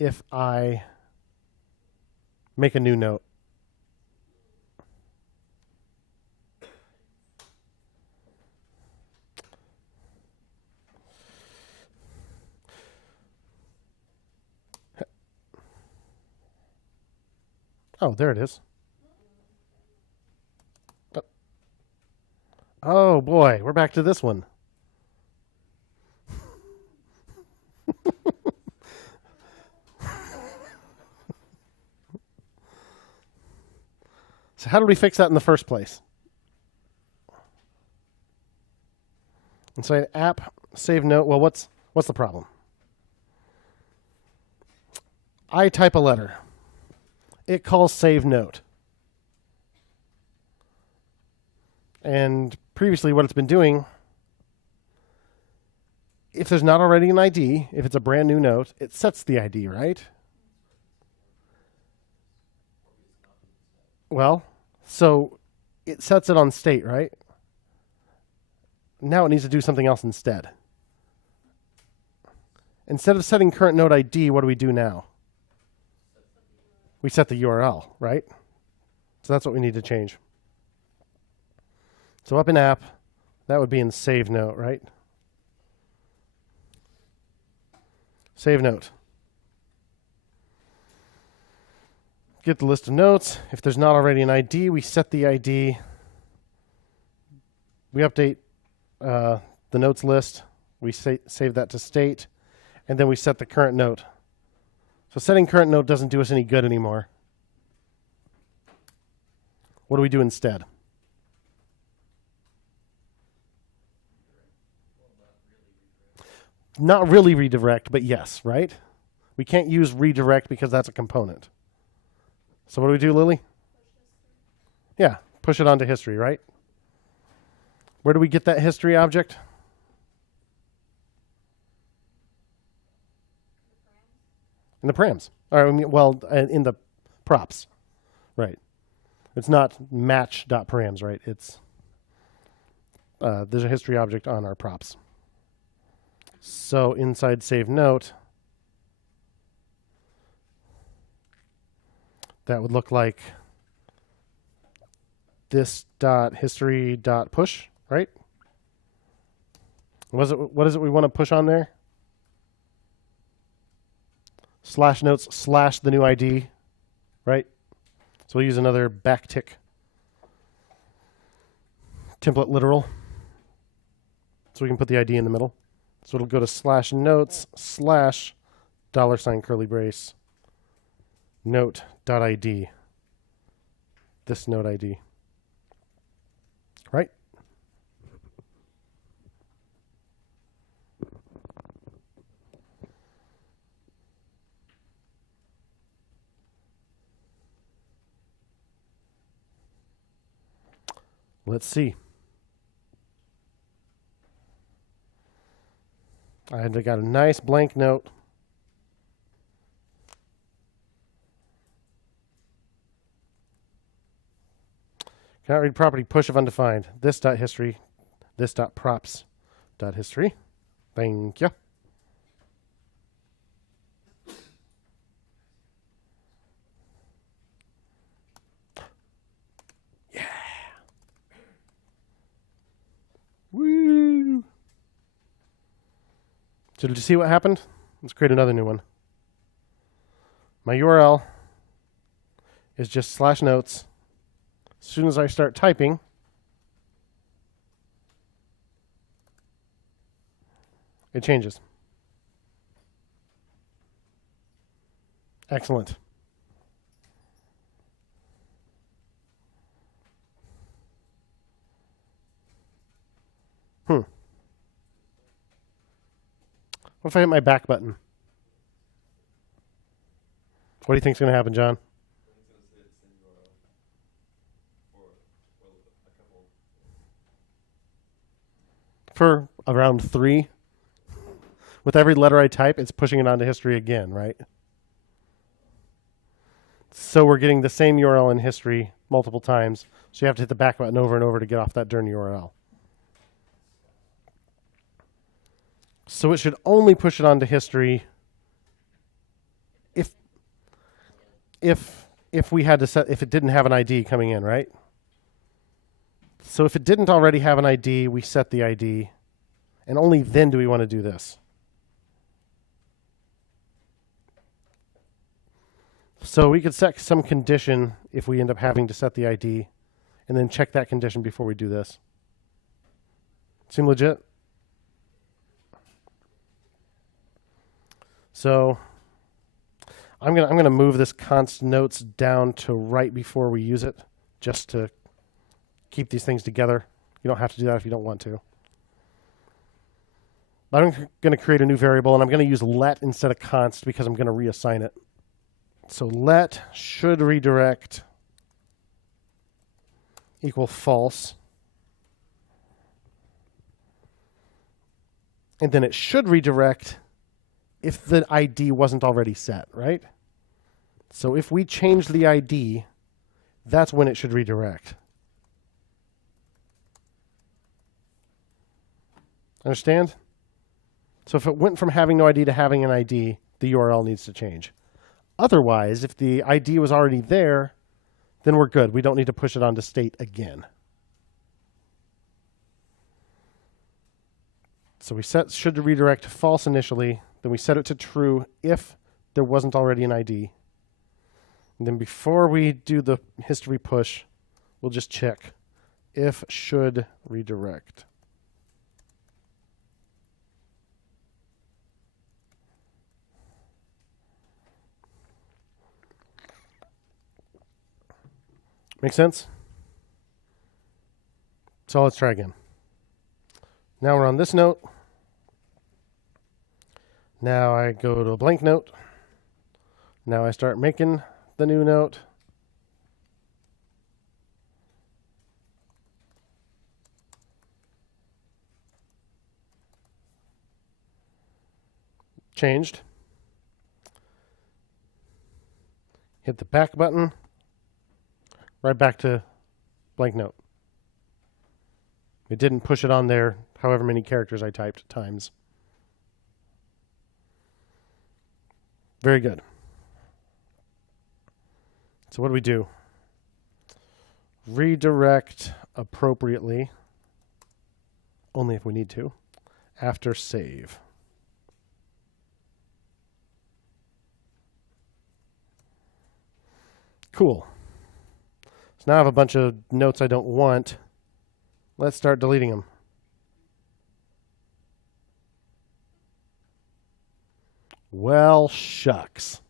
if I make a new note? Oh, there it is. Oh boy, we're back to this one. So how did we fix that in the first place? Inside app, save note. Well, what's the problem? I type a letter. It calls save note. And previously what it's been doing, if there's not already an ID, if it's a brand new note, it sets the ID, right? Well, so it sets it on state, right? Now it needs to do something else instead. Instead of setting current note ID, what do we do now? We set the URL, right? So that's what we need to change. So up in app, that would be in save note, right? Save note. Get the list of notes. If there's not already an ID, we set the ID. We update the notes list. We save that to state. And then we set the current note. So setting current note doesn't do us any good anymore. What do we do instead? Not really redirect, but yes, right? We can't use redirect because that's a component. So what do we do, Lily? Yeah, push it onto history, right? Where do we get that history object? In the params. Or, in the props. Right. It's not match.params, right? It's there's a history object on our props. So inside save note, that would look like this dot history dot push, right? What is it we want to push on there? Slash notes slash the new ID, right? So we'll use another backtick template literal. So we can put the ID in the middle. So it'll go to slash notes slash $ curly brace note dot ID. This note ID. Right? Let's see. I got a nice blank note. Cannot read property push of undefined. This dot history, this dot props dot history. Thank you. Yeah. Woo. So did you see what happened? Let's create another new one. My URL is just slash notes. As soon as I start typing, it changes. Excellent. What if I hit my back button? What do you think is going to happen, John? For around 3. With every letter I type, it's pushing it onto history again, right? So we're getting the same URL in history multiple times. So you have to hit the back button over and over to get off that darn URL. So it should only push it onto history if we had to set, if it didn't have an ID coming in, right? So if it didn't already have an ID, we set the ID, and only then do we want to do this. So we could set some condition if we end up having to set the ID, and then check that condition before we do this. Seem legit? So I'm gonna move this const notes down to right before we use it, just to keep these things together. You don't have to do that if you don't want to. But I'm going to create a new variable, and I'm going to use let instead of const because I'm going to reassign it. So let should redirect equal false. And then it should redirect if the ID wasn't already set, right? So if we change the ID, that's when it should redirect. Understand? So if it went from having no ID to having an ID, the URL needs to change. Otherwise, if the ID was already there, then we're good. We don't need to push it onto state again. So we set should redirect to false initially, then we set it to true if there wasn't already an ID. And then before we do the history push, we'll just check if should redirect. Make sense? So let's try again. Now we're on this note. Now I go to a blank note. Now I start making the new note. Changed. Hit the back button. Right back to blank note. It didn't push it on there however many characters I typed times. Very good. So what do we do? Redirect appropriately, only if we need to, after save. Cool. So now I have a bunch of notes I don't want. Let's start deleting them. Well, shucks.